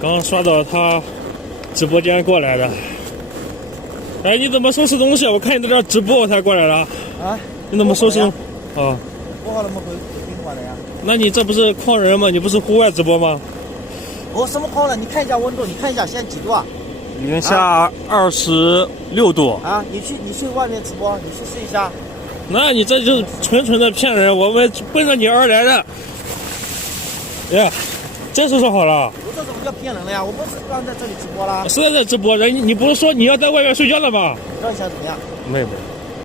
刚刷到他直播间过来的。哎，你怎么收拾东西啊？我看你在这直播，我才过来的。啊？你怎么收拾？哦。我好了么回宾馆的呀？那你这不是旷人吗？你不是户外直播吗？我什么旷人？你看一下温度，你看一下现在几度啊？零下26度。啊，你去外面直播，你去试一下。那你这就是纯纯的骗人！我们奔着你而来的。耶，真收拾好了。我这怎么叫骗人了呀？我不是刚在这里直播啦。是在这直播，你不是说你要在外面睡觉了吗？让一下怎么样？没有。